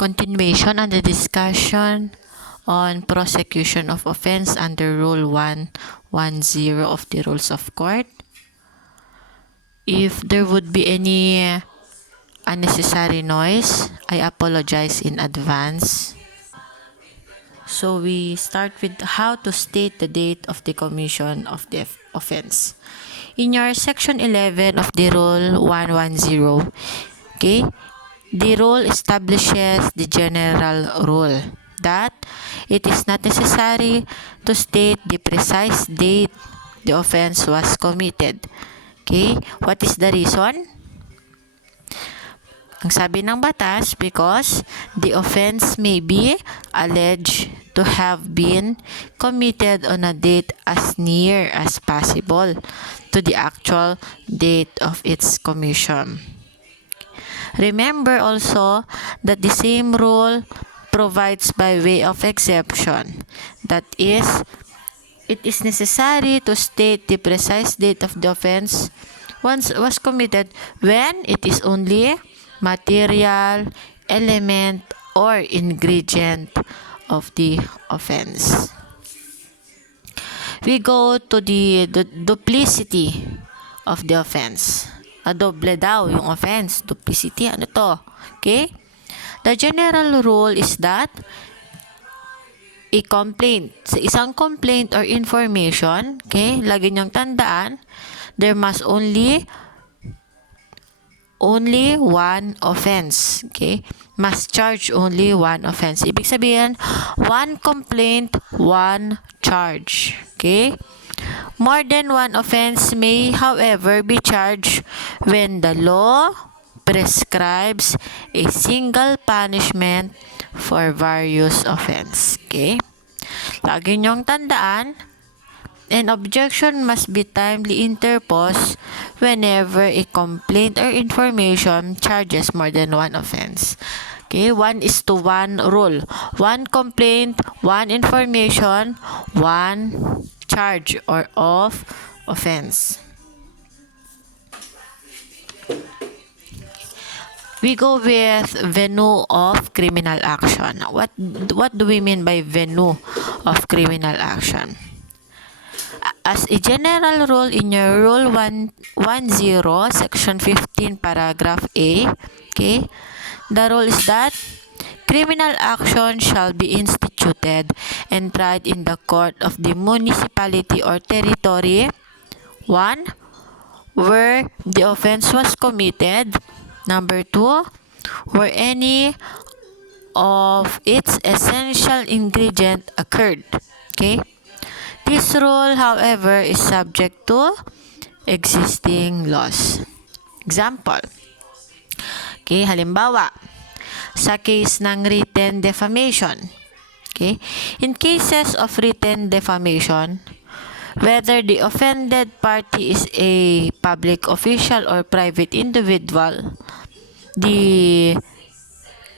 Continuation on the discussion on prosecution of offense under Rule 110 of the Rules of Court. If there would be any unnecessary noise, I apologize in advance. So we start with how to state the date of the commission of the offense. In your section 11 of the Rule 110, okay, the rule establishes the general rule that it is not necessary to state the precise date the offense was committed. Okay, what is the reason? Ang sabi ng batas, because the offense may be alleged to have been committed on a date as near as possible to the actual date of its commission. Remember also that the same rule provides by way of exception. That is, it is necessary to state the precise date of the offense once was committed when it is only material, element, or ingredient of the offense. We go to the duplicity of the offense. Doble daw yung offense. Duplicity, ano to? Okay? The general rule is that a complaint, sa isang complaint or information, okay, lagi niyong tandaan, there must only one offense. Okay? Must charge only one offense. Ibig sabihin, one complaint, one charge. Okay? More than one offense may, however, be charged when the law prescribes a single punishment for various offense. Okay? Lagi niyong tandaan, an objection must be timely interposed whenever a complaint or information charges more than one offense. Okay, 1:1 rule. One complaint, one information, one charge or of offense. We go with venue of criminal action. What do we mean by venue of criminal action? As a general rule in your Rule 110, Section 15, Paragraph A, okay, the rule is that criminal action shall be instituted and tried in the court of the municipality or territory, 1, where the offense was committed, number 2, where any of its essential ingredient occurred. Okay? This rule, however, is subject to existing laws. Example. Okay, halimbawa, sa case ng written defamation. Okay? In cases of written defamation, whether the offended party is a public official or private individual, the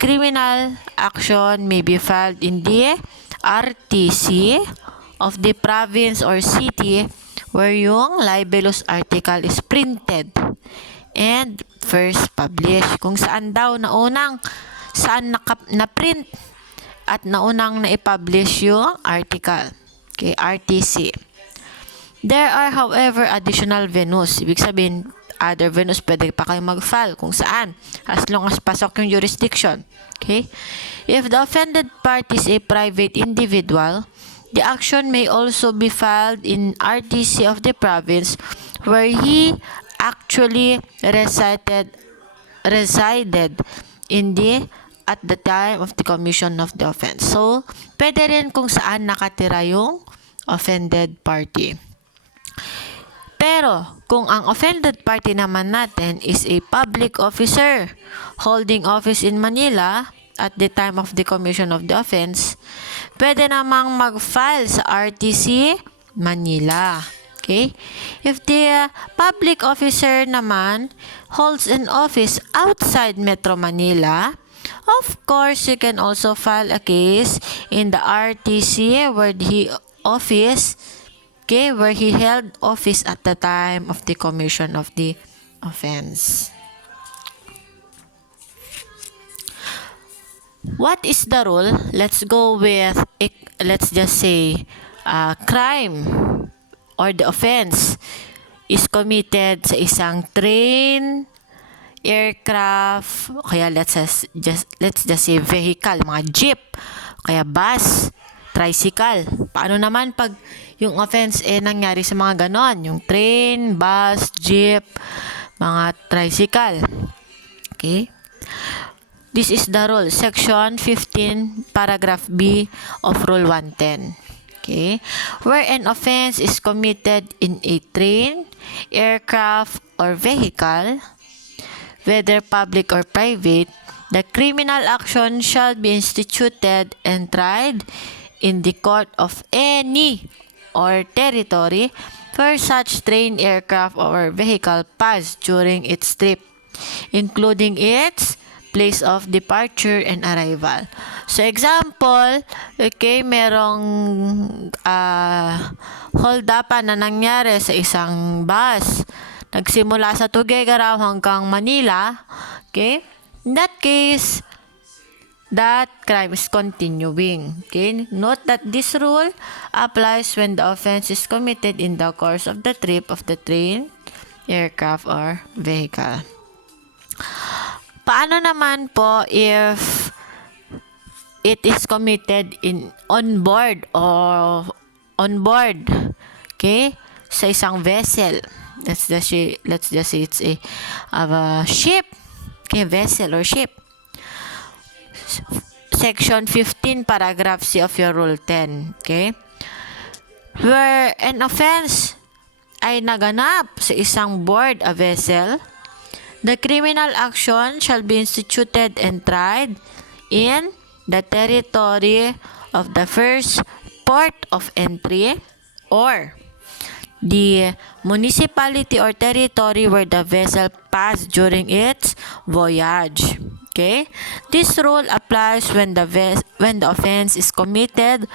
criminal action may be filed in the RTC of the province or city where yung libelous article is printed and first published. Kung saan daw saan na-print at naunang na-publish yung article. Okay, RTC. There are, however, additional venues. Ibig sabihin, other venues, pwede pa kayo mag-file kung saan, as long as pasok yung jurisdiction. Okay? If the offended party is a private individual, the action may also be filed in RTC of the province where he actually resided at the time of the commission of the offense. So, pwede rin kung saan nakatira yung offended party. Pero, kung ang offended party naman natin is a public officer holding office in Manila at the time of the commission of the offense, pwede namang mag-file sa RTC Manila. Okay? If the public officer naman holds an office outside Metro Manila, of course, you can also file a case in the RTC where he held office at the time of the commission of the offense. What is the rule? Let's go with, let's just say, crime or the offense is committed sa isang train, aircraft, kaya let's just say vehicle, mga jeep, kaya bus, tricycle. Paano naman pag yung offense nangyari sa mga ganon, yung train, bus, jeep, mga tricycle. Okay? This is the rule. Section 15, paragraph B of Rule 110. Okay? Where an offense is committed in a train, aircraft, or vehicle, whether public or private, the criminal action shall be instituted and tried in the court of any or territory where such train, aircraft, or vehicle pass during its trip, including its place of departure and arrival. So, example, okay, merong hold-upan na nangyari sa isang bus. Nagsimula sa Tuguegarao hanggang Manila. Okay? In that case, that crime is continuing. Okay? Note that this rule applies when the offense is committed in the course of the trip of the train, aircraft, or vehicle. Paano naman po if it is committed on board, okay, sa isang vessel? Let's just say it's a ship, okay, vessel or ship. Section 15, paragraph C of your Rule 10, okay? Where an offense ay naganap sa isang board a vessel, the criminal action shall be instituted and tried in the territory of the first port of entry or the municipality or territory where the vessel passed during its voyage. Okay? This rule applies when the offense is committed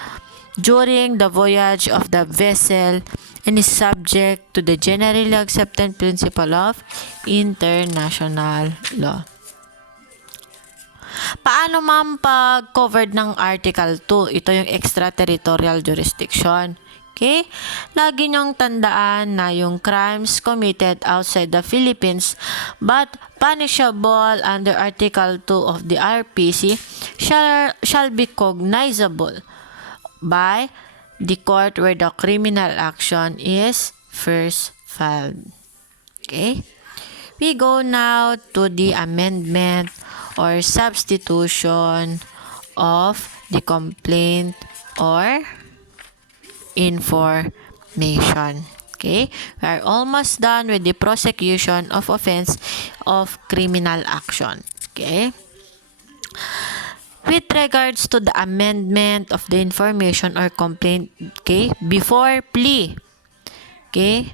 during the voyage of the vessel and is subject to the generally accepted principle of international law. Paano ma'am pag covered ng Article 2? Ito yung extraterritorial jurisdiction. Okay? Lagi niyong tandaan na yung crimes committed outside the Philippines but punishable under Article 2 of the RPC shall be cognizable by the court where the criminal action is first filed. Okay? We go now to the amendment or substitution of the complaint or information. Okay? We are almost done with the prosecution of offense of criminal action. Okay? With regards to the amendment of the information or complaint, okay, before plea, okay,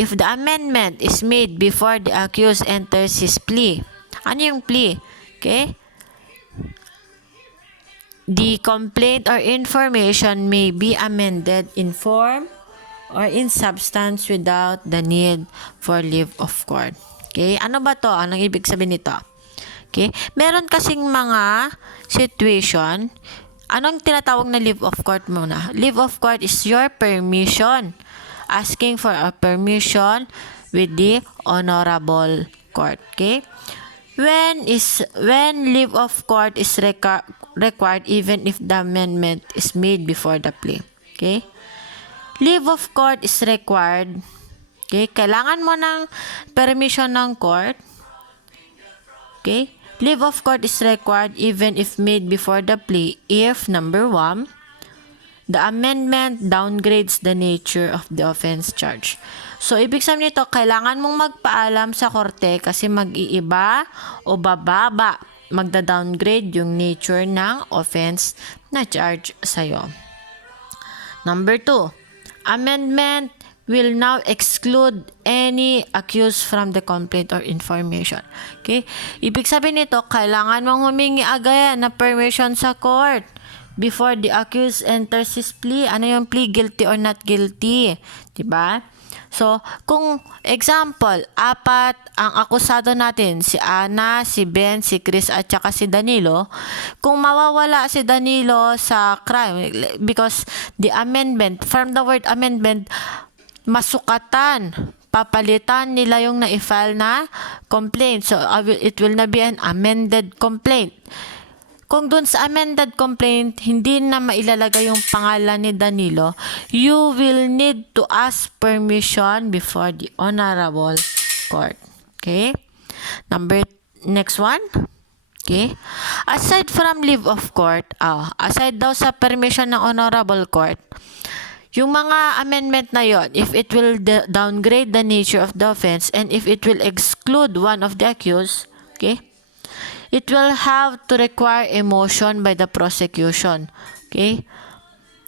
if the amendment is made before the accused enters his plea, ano yung plea? Okay? The complaint or information may be amended in form or in substance without the need for leave of court. Okay? Ano ba to? Anong ibig sabihin nito? Okay? Meron kasing mga situation. Anong tinatawag na leave of court muna? Leave of court is your permission. Asking for a permission with the honorable court. Okay? When leave of court is required even if the amendment is made before the plea. Okay? Leave of court is required. Okay? Kailangan mo ng permission ng court. Okay? Leave of court is required even if made before the plea if, number 1, the amendment downgrades the nature of the offense charge. So, ibig sabihin nito, kailangan mong magpaalam sa korte kasi mag-iiba o bababa, magda-downgrade yung nature ng offense na charge sa'yo. Number 2, amendment will now exclude any accused from the complaint or information. Okay? Ibig sabihin nito, kailangan mong humingi again na permission sa court before the accused enters his plea. Ano yung plea? Guilty or not guilty? Diba? So, kung example, 4 ang akusado natin, si Ana, si Ben, si Chris, at saka si Danilo, kung mawawala si Danilo sa crime, because the amendment, from the word amendment, masukatan, papalitan nila yung na-file na complaint. So, it will not be an amended complaint. Kung dun sa amended complaint, hindi na mailalagay yung pangalan ni Danilo, you will need to ask permission before the Honorable Court. Okay? Next one. Okay? Aside from leave of court, aside daw sa permission ng Honorable Court, yung mga amendment na yon, if it will downgrade the nature of the offense and if it will exclude one of the accused, okay, it will have to require a motion by the prosecution, okay,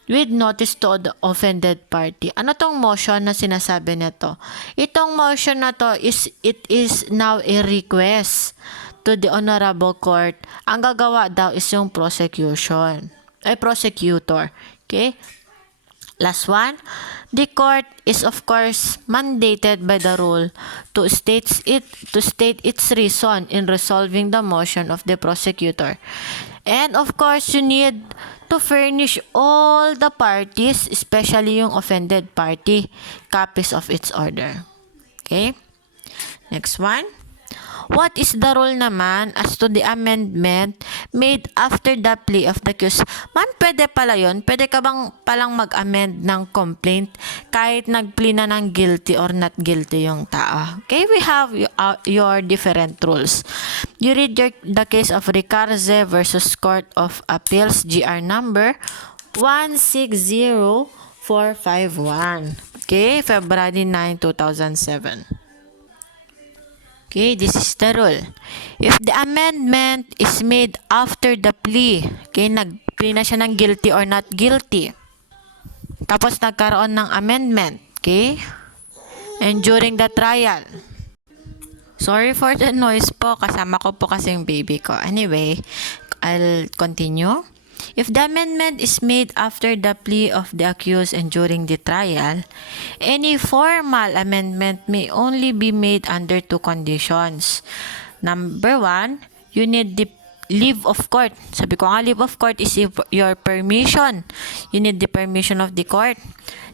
with notice to the offended party. Ano tong motion na sinasabi nito? Itong motion na to it is now a request to the Honorable Court. Ang gagawa daw is yung prosecutor. Okay? Last one, the court is of course mandated by the rule to state its reason in resolving the motion of the prosecutor. And of course, you need to furnish all the parties, especially yung offended party, copies of its order. Okay? Next one. What is the rule naman as to the amendment made after the plea of the accused? Man, pwede pala yun. Pwede ka bang palang mag-amend ng complaint kahit nag-plea na ng guilty or not guilty yung tao? Okay, we have your different rules. You read the case of Ricarze versus Court of Appeals, GR number 160451. Okay, February 9, 2007. Okay, this is the rule. If the amendment is made after the plea, okay, nag-plea na siya ng guilty or not guilty, tapos nagkaroon ng amendment, okay, and during the trial, sorry for the noise po, kasama ko po kasi yung baby ko. Anyway, I'll continue. If the amendment is made after the plea of the accused and during the trial, any formal amendment may only be made under 2 conditions. Number 1, you need the leave of court. Sabi ko nga, leave of court is your permission. You need the permission of the court.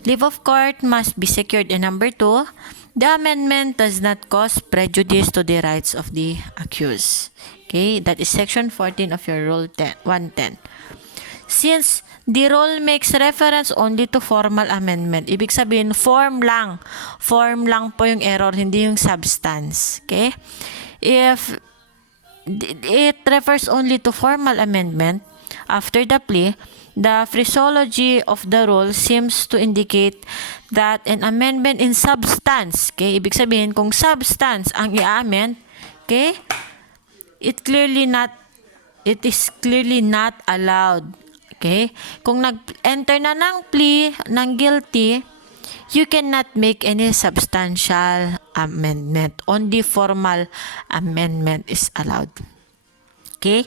Leave of court must be secured. And number 2, the amendment does not cause prejudice to the rights of the accused. Okay, that is section 14 of your rule 110. Since the rule makes reference only to formal amendment, ibig sabihin, form lang po yung error, hindi yung substance. Okay? If it refers only to formal amendment after the plea, the phraseology of the rule seems to indicate that an amendment in substance, okay, ibig sabihin, kung substance ang i-amend, okay, it is clearly not allowed. Okay? Kung nag-enter na ng plea ng guilty, you cannot make any substantial amendment. Only formal amendment is allowed. Okay?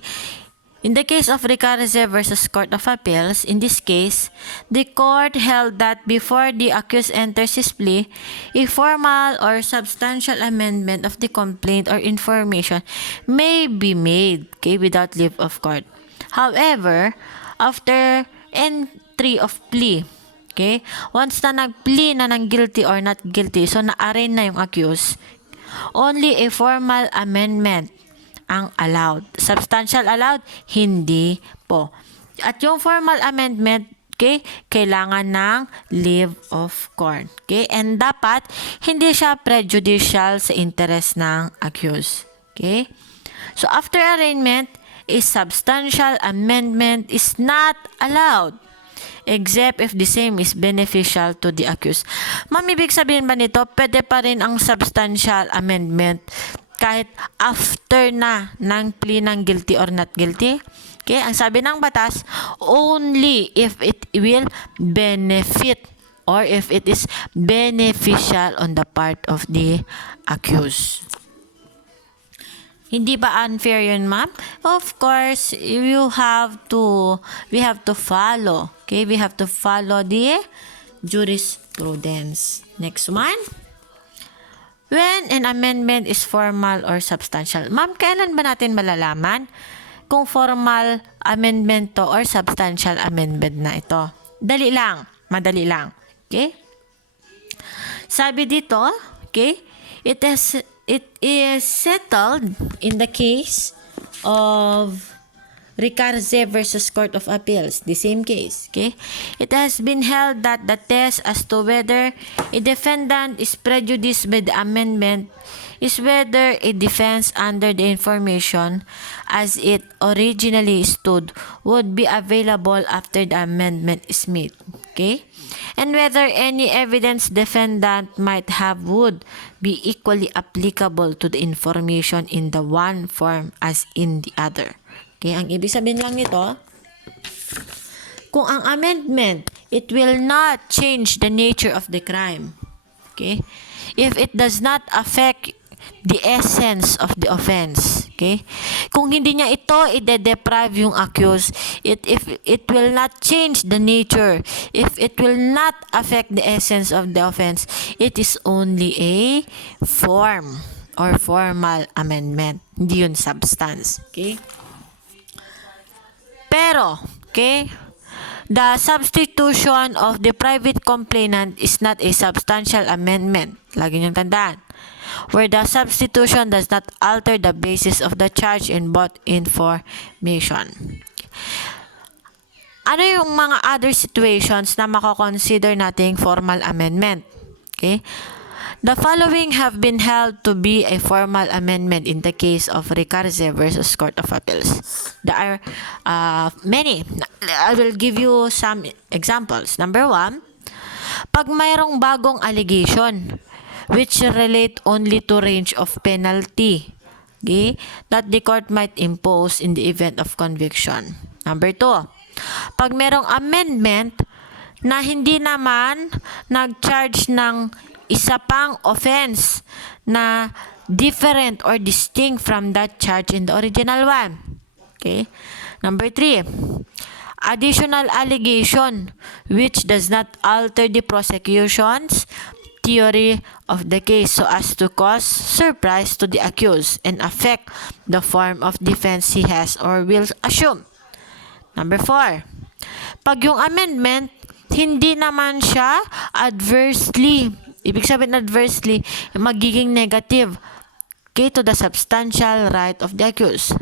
In the case of Ricarze versus Court of Appeals, in this case, the court held that before the accused enters his plea, a formal or substantial amendment of the complaint or information may be made, okay, without leave of court. However, after entry of plea, okay, once na nag-plea na ng guilty or not guilty, so na-arraign na yung accused, only a formal amendment ang allowed. Substantial allowed? Hindi po. At yung formal amendment, okay, kailangan ng leave of court. Okay? And dapat, hindi siya prejudicial sa interest ng accused. Okay? So, after arraignment, a substantial amendment is not allowed except if the same is beneficial to the accused. Ma'am, ibig sabihin ba nito, pwede pa rin ang substantial amendment kahit after na ng plea ng guilty or not guilty? Okay, ang sabi ng batas, only if it will benefit or if it is beneficial on the part of the accused. Hindi ba unfair yun, ma'am? Of course, we have to follow. Okay, we have to follow the jurisprudence. Next one. When an amendment is formal or substantial. Ma'am, kailan ba natin malalaman kung formal amendment to or substantial amendment na ito? Dali lang. Madali lang. Okay? Sabi dito, okay, it is settled in the case of Ricarze versus Court of Appeals, the same case, okay? It has been held that the test as to whether a defendant is prejudiced by the amendment is whether a defense under the information as it originally stood would be available after the amendment is made, okay? And whether any evidence defendant might have would be equally applicable to the information in the one form as in the other. Okay, ang ibig sabihin lang nito, kung ang amendment, it will not change the nature of the crime. Okay? If it does not affect the essence of the offense. Okay? Kung hindi niya ito i-deprive yung accused, if it will not change the nature, if it will not affect the essence of the offense, it is only a form or formal amendment. Hindi yun substance. Okay? Pero, okay, the substitution of the private complainant is not a substantial amendment. Lagi niyong tandaan. Where the substitution does not alter the basis of the charge in both information. Ano yung mga other situations na mako-consider nating formal amendment? Okay? The following have been held to be a formal amendment in the case of Ricarze versus Court of Appeals. There are many. I will give you some examples. Number 1, pag mayroong bagong allegation which relate only to range of penalty, okay, that the court might impose in the event of conviction. Number 2, pag mayroong amendment na hindi naman nag-charge ng isa pang offense na different or distinct from that charge in the original one. Okay? Number 3, additional allegation which does not alter the prosecution's theory of the case so as to cause surprise to the accused and affect the form of defense he has or will assume. Number 4, pag yung amendment hindi naman siya adversely, ibig sabihin adversely, magiging negative, okay, to the substantial right of the accused.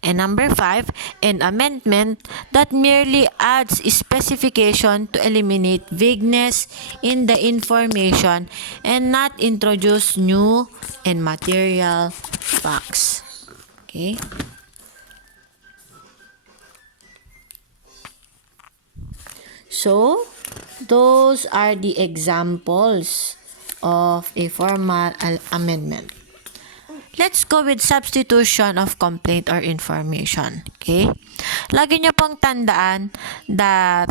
And number 5, an amendment that merely adds specification to eliminate vagueness in the information and not introduce new and material facts. Okay? So, those are the examples of a formal amendment. Let's go with substitution of complaint or information. Okay? Lagi niyo pong tandaan that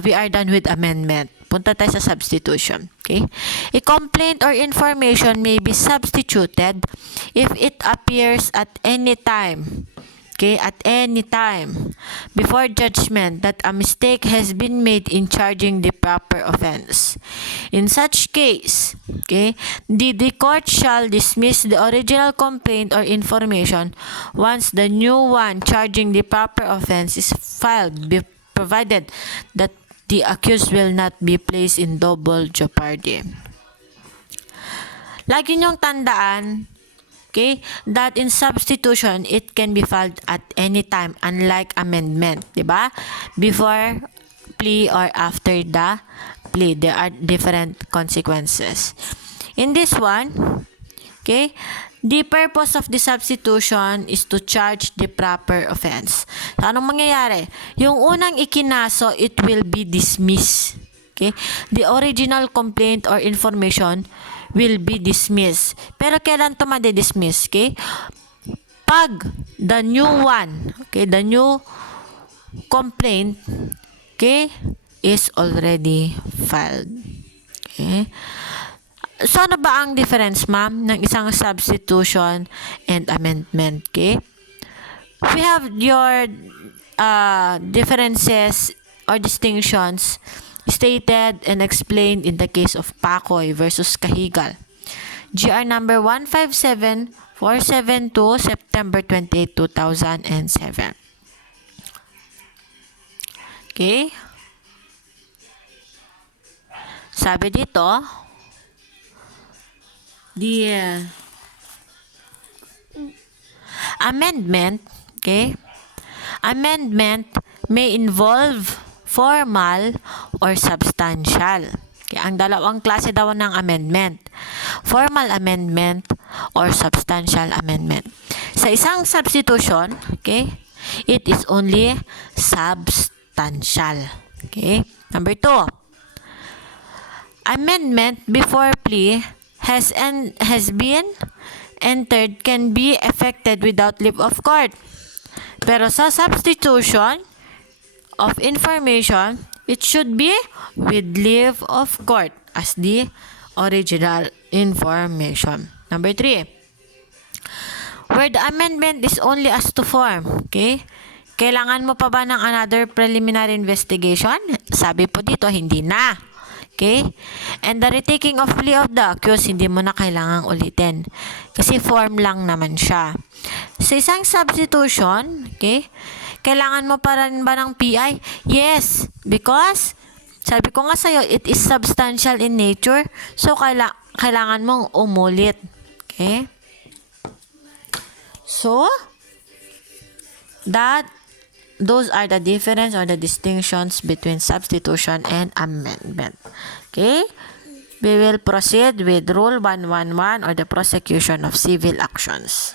we are done with amendment. Punta tayo sa substitution. Okay? A complaint or information may be substituted if it appears at any time. Okay, at any time before judgment that a mistake has been made in charging the proper offense. In such case, okay, the court shall dismiss the original complaint or information once the new one charging the proper offense is filed, provided that the accused will not be placed in double jeopardy. Lagi niyong tandaan, okay, that in substitution, it can be filed at any time, unlike amendment, diba? Before plea or after the plea, there are different consequences. In this one, okay, the purpose of the substitution is to charge the proper offense. So, anong mangyayari? Yung unang ikinaso, it will be dismissed. Okay? The original complaint or information will be dismissed. Pero kailan ito madi-dismiss? Okay? Pag the new one, okay, the new complaint, okay, is already filed. Okay? So, ano ba ang difference, ma'am, ng isang substitution and amendment? Okay? We have your differences or distinctions stated and explained in the case of Pacoy versus Cahigal. GR number 157472, September 28, 2007. Okay? Sabi dito, the amendment, okay? Amendment may involve formal or substantial. Okay, ang dalawang klase daw ng amendment. Formal amendment or substantial amendment. Sa isang substitution, okay, it is only substantial. Okay? Number 2. Amendment before plea has been entered can be effected without leave of court. Pero sa substitution of information, it should be with leave of court as the original information. Number 3. Where the amendment is only as to form, okay? Kailangan mo pa ba ng another preliminary investigation? Sabi po dito, hindi na. Okay? And the retaking of plea of the accused, hindi mo na kailangang ulitin. Kasi form lang naman siya. Sa isang substitution, okay, kailangan mo pa rin ba ng PI? Yes, because sabi ko nga sa'yo, it is substantial in nature. So, kailangan mong umulit. Okay? So, those are the difference or the distinctions between substitution and amendment. Okay? We will proceed with Rule 111 or the prosecution of civil actions.